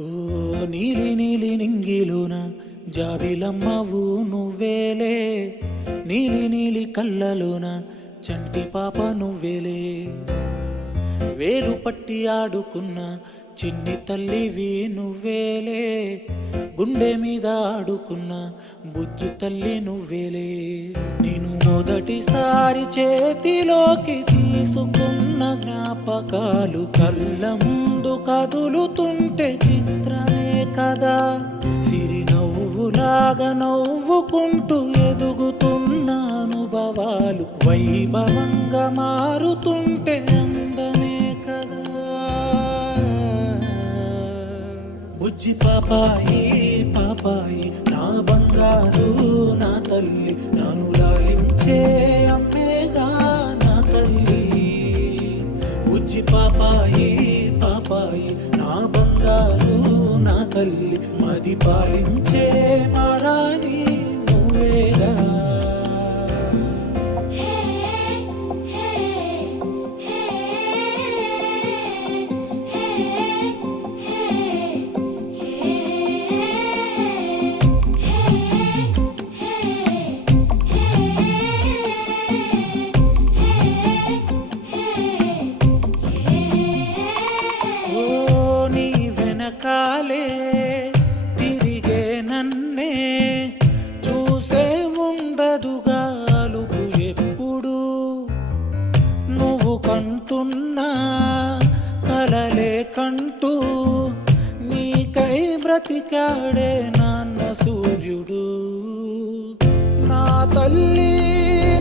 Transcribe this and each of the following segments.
ఓ నీలి నీలి నింగిలోన జాబిలమ్మవు నువ్వేలే, నీలి నీలి కళ్ళలోన చంటి పాప నువ్వేలే, వేలు పట్టి ఆడుకున్న చిన్ని తల్లివి నువ్వేలే, గుండె మీద ఆడుకున్న బుజ్జి తల్లి నువ్వేలే. నేను మొదటిసారి చేతిలోకి తీసుకున్న జ్ఞాపకాలు కళ్ళ ముందు కదులుతుంటే చిత్రమే కదా. సిరి నవ్వులాగా నవ్వుకుంటూ ఎదుగుతున్న అనుభవాలు వైభవంగా మారుతుంటే అందమే కదా. బుజ్జి పాపాయి పాపాయి నా బంగారు నా తల్లి, నన్ను లాలించే అమ్మేగా నా తల్లి. బుజ్జి పాపాయి పాపాయి నా బంగారు నా తల్లి, మది పాలించే మారాని నువ్వేగా. కాలే తిరిగే నన్నే చూసే ఉండదుగా అలుపు ఎప్పుడు, నువ్వు కంటున్నా కలలే కంటూ నీకై బ్రతికాడే నాన్న సూర్యుడు. నా తల్లి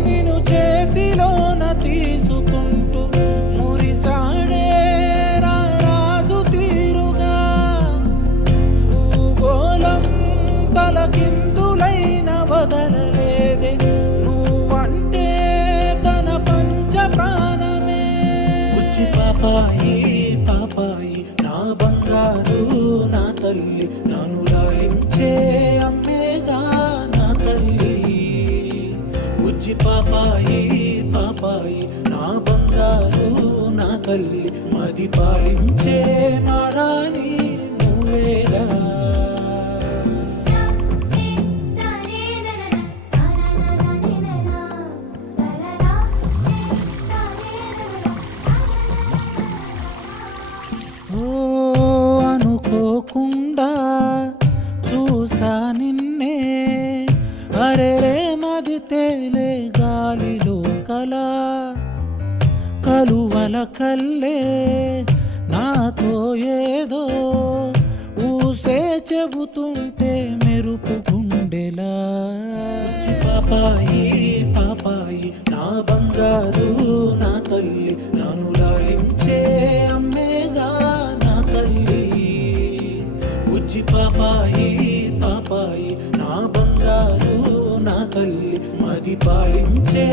నిన్ను చేతిలోన తీసుకుంటూ మురిసాడే తలకిందులైన వదలలేదే, నువ్వంటే తన పంచ ప్రాణమే. బుజ్జి పాపాయి పాపాయి నా బంగారు నా తల్లి, నన్ను లాలించే అమ్మేగా నా తల్లి. బుజ్జి పాపాయి పాపాయి నా బంగారు నా తల్లి, మది పాలించే మారాని నువ్వేగా. అనుకోకుండా చూసా నిన్నే, అరెరే మది తేలే గాలిలో కల, కలువల కల్లే నాతో ఏదో ఊసే చెబుతుంటే మెరుపు గుండెలా. పాపాయి పాపాయి నా బంగారు నా తల్లి, నన్ను లాలించే అమ్మేగా నా తల్లి. బుజ్జి పాపాయి పాపాయి నా బంగారు నా తల్లి, మది పాలించే